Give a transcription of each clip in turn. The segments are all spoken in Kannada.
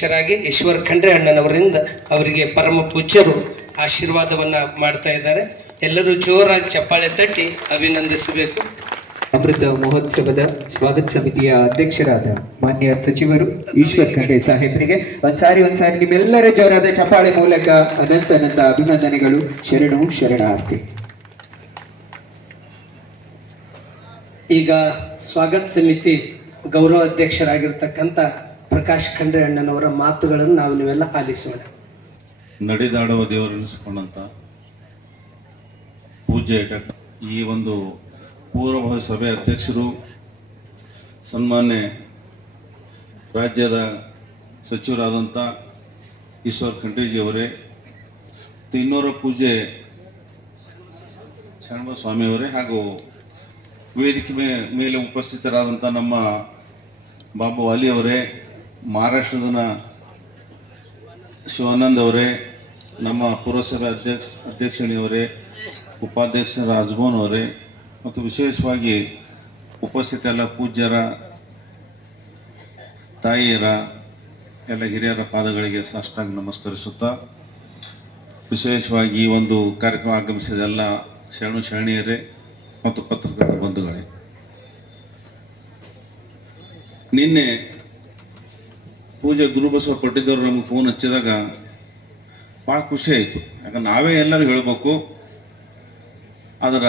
ಅಧ್ಯಕ್ಷರಾಗಿ ಈಶ್ವರ್ ಖಂಡ್ರೆ ಅಣ್ಣನವರಿಂದ ಅವರಿಗೆ ಪರಮ ಪೂಜ್ಯರು ಆಶೀರ್ವಾದವನ್ನ ಮಾಡ್ತಾ ಇದ್ದಾರೆ. ಎಲ್ಲರೂ ಜೋರಾಗಿ ಚಪ್ಪಾಳೆ ತಟ್ಟಿ ಅಭಿನಂದಿಸಬೇಕು. ಅಮೃತ ಮಹೋತ್ಸವದ ಸ್ವಾಗತ ಸಮಿತಿಯ ಅಧ್ಯಕ್ಷರಾದ ಮಾನ್ಯ ಸಚಿವರು, ಈಶ್ವರ್ ಖಂಡ್ರೆ ಸಾಹೇಬರಿಗೆ ಒಂದ್ಸಾರಿ ಒಂದ್ಸಾರಿ ನಿಮ್ಮೆಲ್ಲರ ಜೋರಾದ ಚಪ್ಪಾಳೆ ಮೂಲಕ ಅನಂತ ಅನಂತ ಅಭಿನಂದನೆಗಳು. ಶರಣು ಶರಣಾರ್ಥಿ. ಈಗ ಸ್ವಾಗತ ಸಮಿತಿ ಗೌರವ ಅಧ್ಯಕ್ಷರಾಗಿರ್ತಕ್ಕಂಥ ಪ್ರಕಾಶ್ ಖಂಡ್ರೆ ಅಣ್ಣನವರ ಮಾತುಗಳನ್ನು ನಾವು ನೀವೆಲ್ಲ ಆಲಿಸೋಣ ನಡೆದಾಡುವ ದೇವರೆನಿಸಿಕೊಂಡಂಥ ಪೂಜೆ ಈ ಒಂದು ಪೂರ್ವಭಾವಿ ಸಭೆ ಅಧ್ಯಕ್ಷರು, ಸನ್ಮಾನ್ಯ ರಾಜ್ಯದ ಸಚಿವರಾದಂಥ ಈಶ್ವರ್ ಖಂಡ್ರೇಜಿ ಅವರೇ, ಮತ್ತು ಇನ್ನೋರ ಪೂಜೆ ಶರಣಬ ಸ್ವಾಮಿಯವರೇ ಹಾಗೂ ವೇದಿಕೆ ಮೇಲೆ ಉಪಸ್ಥಿತರಾದಂಥ ನಮ್ಮ ಬಾಬು ವಾಲಿ ಅವರೇ ಮಹಾರಾಷ್ಟ್ರದ ಶಿವಾನಂದ್ ಅವರೇ, ನಮ್ಮ ಪುರಸಭೆ ಅಧ್ಯಕ್ಷ, ಅಧ್ಯಕ್ಷಣಿಯವರೇ, ಉಪಾಧ್ಯಕ್ಷ ರಾಜ್ಭವನ್ ಅವರೇ, ಮತ್ತು ವಿಶೇಷವಾಗಿ ಉಪಸ್ಥಿತ ಎಲ್ಲ ಪೂಜ್ಯರ, ತಾಯಿಯರ, ಎಲ್ಲ ಹಿರಿಯರ ಪಾದಗಳಿಗೆ ಸಾಷ್ಟಾಂಗ ನಮಸ್ಕರಿಸುತ್ತಾ, ವಿಶೇಷವಾಗಿ ಒಂದು ಕಾರ್ಯಕ್ರಮ ಆಗಮಿಸಿದ ಎಲ್ಲ ಶರಣು ಶರಣಿಯರೇ ಮತ್ತು ಪತ್ರಕರ್ತ ಬಂಧುಗಳೇ. ನಿನ್ನೆ ಪೂಜೆ ಗುರುಬಸವ ಪಟ್ಟಿದ್ದವರು ನಮಗೆ ಫೋನ್ ಹಚ್ಚಿದಾಗ ಭಾಳ ಖುಷಿ ಆಯಿತು. ಯಾಕಂದ್ರೆ ನಾವೇ ಎಲ್ಲರೂ ಹೇಳಬೇಕು. ಅದರ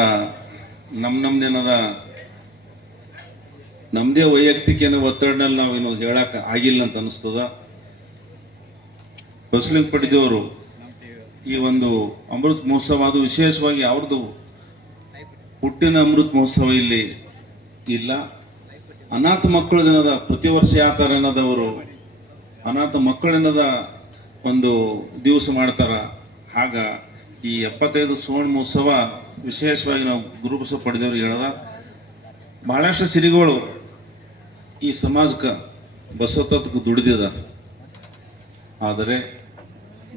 ನಮ್ಮ ನಮ್ದೇನದ ನಮ್ಮದೇ ವೈಯಕ್ತಿಕ ಏನೋ ಒತ್ತಡನಲ್ಲಿ ನಾವೇನು ಹೇಳಕ್ಕೆ ಆಗಿಲ್ಲ ಅಂತ ಅನಿಸ್ತದ. ಬಸಲಿಂಗ್ ಪಟ್ಟಿದೇವರು ಈ ಒಂದು ಅಮೃತ ಮಹೋತ್ಸವ ಅದು ವಿಶೇಷವಾಗಿ ಅವ್ರದ್ದು ಹುಟ್ಟಿನ ಅಮೃತ ಮಹೋತ್ಸವ ಇಲ್ಲಿ ಇಲ್ಲ. ಅನಾಥ ಮಕ್ಕಳ ದಿನದ ಪ್ರತಿ ವರ್ಷ ಯಾವ ಥರ ಅನ್ನೋದವರು ಅನಾಥ ಮಕ್ಕಳನ್ನದ ಒಂದು ದಿವಸ ಮಾಡ್ತಾರೆ. ಆಗ ಈ ಎಪ್ಪತ್ತೈದು ಸುವರ್ಣ ಮಹೋತ್ಸವ ವಿಶೇಷವಾಗಿ ನಾವು ಗುರುಪಸ ಪಡೆದೇವ್ರಿಗೆ ಹೇಳದ, ಬಹಳಷ್ಟು ಸಿರಿಗಳು ಈ ಸಮಾಜಕ್ಕೆ ಬಸವತತ್ವಕ್ಕೆ ದುಡಿದಿದ. ಆದರೆ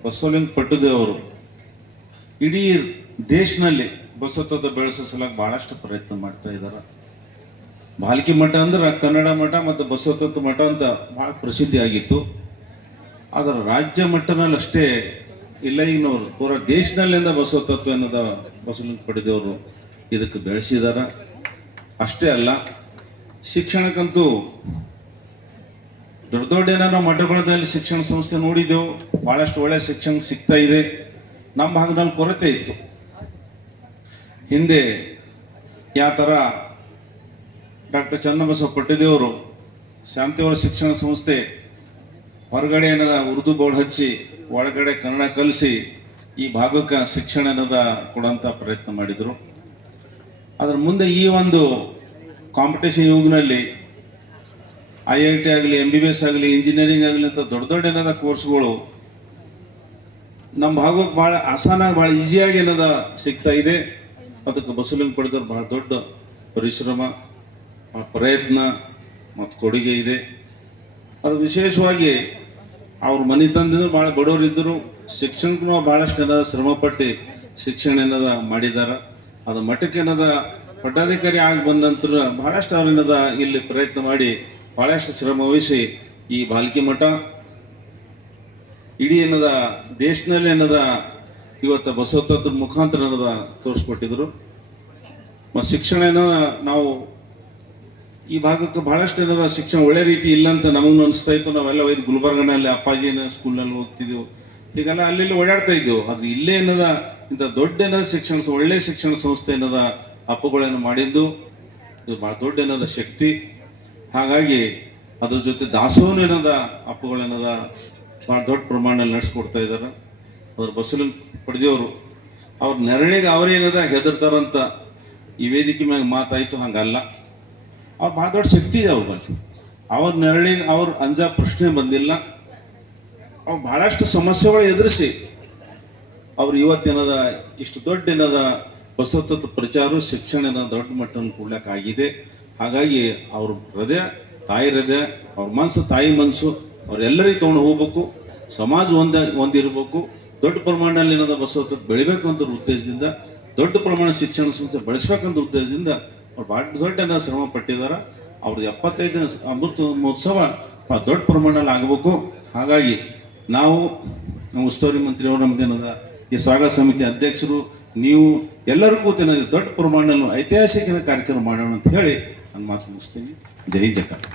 ಬಸವಲಿಂಗ ಪಟ್ಟದೇವರು ಇಡೀ ದೇಶನಲ್ಲಿ ಬಸವತತ್ವ ಬೆಳೆಸೋ ಸಲುವಾಗಿ ಭಾಳಷ್ಟು ಪ್ರಯತ್ನ ಮಾಡ್ತಾ ಇದ್ದಾರೆ ಬಾಲ್ಕಿ ಮಠ ಅಂದ್ರೆ ಕನ್ನಡ ಮಠ ಮತ್ತು ಬಸವತತ್ವ ಮಠ ಅಂತ ಭಾಳ ಪ್ರಸಿದ್ಧಿ ಆಗಿತ್ತು. ಆದರೆ ರಾಜ್ಯ ಮಟ್ಟನಲ್ಲಿ ಅಷ್ಟೇ ಇಲ್ಲ ಈಗಿನವರು ಪೂರ ದೇಶದಲ್ಲಿಂದ ಬಸವತತ್ವ ಅನ್ನೋದ ಬಸವಲಿಂಗ ಪಡೆದವರು ಇದಕ್ಕೆ ಬೆಳೆಸಿದಾರ. ಅಷ್ಟೇ ಅಲ್ಲ, ಶಿಕ್ಷಣಕ್ಕಂತೂ ದೊಡ್ಡ ದೊಡ್ಡ ಏನೋ ಮಠಗಳಲ್ಲಿ ಶಿಕ್ಷಣ ಸಂಸ್ಥೆ ನೋಡಿದ್ದೆವು. ಭಾಳಷ್ಟು ಒಳ್ಳೆ ಶಿಕ್ಷಣ ಸಿಗ್ತಾ ಇದೆ. ನಮ್ಮ ಭಾಗದಲ್ಲಿ ಕೊರತೆ ಇತ್ತು. ಹಿಂದೆ ಯಾವ ಥರ ಡಾಕ್ಟರ್ ಚನ್ನಬಸವ ಪಟ್ಟದೇವರು ಶಾಂತಿವರ ಶಿಕ್ಷಣ ಸಂಸ್ಥೆ ಹೊರಗಡೆ ಏನದ ಉರ್ದು ಬೋರ್ಡ್ ಹಚ್ಚಿ ಒಳಗಡೆ ಕನ್ನಡ ಕಲಿಸಿ ಈ ಭಾಗಕ್ಕೆ ಶಿಕ್ಷಣ ಏನದ ಕೊಡೋಂಥ ಪ್ರಯತ್ನ ಮಾಡಿದರು. ಅದರ ಮುಂದೆ ಈ ಒಂದು ಕಾಂಪಿಟೇಷನ್ ಯುಗನಲ್ಲಿ ಐ ಐ ಟಿ ಆಗಲಿ ಎಂ ಬಿ ಬಿ ಎಸ್ ಆಗಲಿ ಇಂಜಿನಿಯರಿಂಗ್ ಆಗಲಿ ಅಂತ ದೊಡ್ಡ ದೊಡ್ಡ ಏನದ ಕೋರ್ಸ್ಗಳು ನಮ್ಮ ಭಾಗಕ್ಕೆ ಭಾಳ ಆಸಾನಾಗಿ ಭಾಳ ಈಸಿಯಾಗಿ ಏನದ ಸಿಗ್ತಾ ಇದೆ. ಅದಕ್ಕೆ ಬಸವಲಿಂಗ ಪಡೆದವ್ರು ಭಾಳ ದೊಡ್ಡ ಪರಿಶ್ರಮ. ಭಾಳ ಪ್ರಯತ್ನ ಮತ್ತು ಕೊಡುಗೆ ಇದೆ. ಅದು ವಿಶೇಷವಾಗಿ ಅವ್ರ ಮನೆ ತಂದಿದ್ರು ಭಾಳ ಬಡವರಿದ್ದರು ಶಿಕ್ಷಣಕ್ಕೂ ಭಾಳಷ್ಟು ಏನದ ಶ್ರಮಪಟ್ಟು ಶಿಕ್ಷಣ ಏನದ ಮಾಡಿದ್ದಾರೆ ಅದು ಮಠಕ್ಕೆ ಏನದ ಪಟ್ಟಾಧಿಕಾರಿ ಆಗಿ ಬಂದ ನಂತರ ಭಾಳಷ್ಟು ಅವ್ರು ಏನದ ಇಲ್ಲಿ ಪ್ರಯತ್ನ ಮಾಡಿ ಭಾಳಷ್ಟು ಶ್ರಮ ವಹಿಸಿ ಈ ಬಾಲ್ಕಿ ಮಠ, ಇಡೀ ಏನದ ದೇಶದಲ್ಲಿ ಏನದ ಇವತ್ತು ಬಸವತತ್ವದ ಮುಖಾಂತರ ಏನದ ತೋರಿಸ್ಕೊಟ್ಟಿದ್ರು. ಮತ್ತು ಶಿಕ್ಷಣ ಏನೋ ನಾವು ಈ ಭಾಗಕ್ಕೆ ಬಹಳಷ್ಟು ಏನದ ಶಿಕ್ಷಣ ಒಳ್ಳೆ ರೀತಿ ಇಲ್ಲ ಅಂತ ನಮಗೂ ಅನಿಸ್ತಾ ಇತ್ತು. ನಾವೆಲ್ಲ ಒಯ್ದು ಗುಲ್ಬರ್ಗನಲ್ಲಿ ಅಪ್ಪಾಜಿನ ಸ್ಕೂಲ್ನಲ್ಲಿ ಓದ್ತಿದ್ದೆವು. ಹೀಗೆಲ್ಲ ಅಲ್ಲಿ ಓಡಾಡ್ತಾ ಇದ್ದೆವು. ಆದ್ರೆ ಇಲ್ಲೇ ಏನದ, ಇಂಥ ದೊಡ್ಡ ಏನದ ಶಿಕ್ಷಣ ಒಳ್ಳೆ ಶಿಕ್ಷಣ ಸಂಸ್ಥೆ ಏನದ ಅಪ್ಪುಗಳನ್ನು ಮಾಡಿದ್ದು, ಇದು ಭಾಳ ದೊಡ್ಡ ಏನದ ಶಕ್ತಿ. ಹಾಗಾಗಿ ಅದ್ರ ಜೊತೆ ದಾಸೋಹನ ಏನದ ಅಪ್ಪುಗಳೇನದ ಭಾಳ ದೊಡ್ಡ ಪ್ರಮಾಣದಲ್ಲಿ ನಡೆಸ್ಕೊಡ್ತಾ ಇದ್ದಾರೆ ಅದ್ರ ಬಸಲು ಪಡೆದವರು ಅವ್ರ ನೆರಳಿಗೆ ಅವ್ರೇನದ ಹೆದರ್ತಾರಂತ ಈ ವೇದಿಕೆ ಮ್ಯಾಗ ಮಾತಾಯ್ತು, ಹಂಗಲ್ಲ. ಅವ್ರು ಭಾಳ ದೊಡ್ಡ ಶಕ್ತಿ ಇದೆ ಅವ್ರ ಬಗ್ಗೆ. ಅವ್ರ ನೆರಳಿಗೆ ಅವ್ರ ಅಂಜ ಪ್ರಶ್ನೆ ಬಂದಿಲ್ಲ. ಅವ್ರು ಬಹಳಷ್ಟು ಸಮಸ್ಯೆಗಳು ಎದುರಿಸಿ. ಅವ್ರು ಇವತ್ತೇನದ ಇಷ್ಟು ದೊಡ್ಡ ಏನದ ಬಸವತತ್ವ ಪ್ರಚಾರ ಶಿಕ್ಷಣ ದೊಡ್ಡ ಮಟ್ಟವನ್ನು ಕೊಡ್ಲಿಕ್ಕಾಗಿದೆ. ಹಾಗಾಗಿ ಅವ್ರ ಹೃದಯ, ತಾಯಿ ಹೃದಯ, ಅವ್ರ ಮನಸ್ಸು ತಾಯಿ ಮನಸ್ಸು ಅವರೆಲ್ಲರಿಗೆ ತೊಗೊಂಡು ಹೋಗ್ಬೇಕು. ಸಮಾಜ ಒಂದ, ಒಂದಿರಬೇಕು. ದೊಡ್ಡ ಪ್ರಮಾಣದಲ್ಲಿ ಏನದ ಬಸವತತ್ವ ಬೆಳಿಬೇಕು ಅಂತ ಉದ್ದೇಶದಿಂದ, ದೊಡ್ಡ ಪ್ರಮಾಣ ಶಿಕ್ಷಣ ಸಂಸ್ಥೆ ಬೆಳೆಸ್ಬೇಕಂತ ಉದ್ದೇಶದಿಂದ ಅವ್ರು ಭಾಳ ದೊಡ್ಡ ಶ್ರಮ ಪಟ್ಟಿದ್ದಾರೆ ಅವ್ರದ್ದು ಎಪ್ಪತ್ತೈದು ಅಮೃತ ಮಹೋತ್ಸವ ದೊಡ್ಡ ಪ್ರಮಾಣದಲ್ಲಿ ಆಗಬೇಕು. ಹಾಗಾಗಿ ನಾವು ನಮ್ಮ ಉಸ್ತುವಾರಿ ಮಂತ್ರಿಯವರು ದಿನದ ಈ ಸ್ವಾಗತ ಸಮಿತಿ ಅಧ್ಯಕ್ಷರು, ನೀವು ಎಲ್ಲರೂ ಕೂತೇನದ ದೊಡ್ಡ ಪ್ರಮಾಣದಲ್ಲಿ ಐತಿಹಾಸಿಕ ಕಾರ್ಯಕ್ರಮ ಮಾಡೋಣ ಅಂತ ಹೇಳಿ ನಾನು ಮಾತು ಮುಗಿಸ್ತೀನಿ. ಜೈ ಜಕ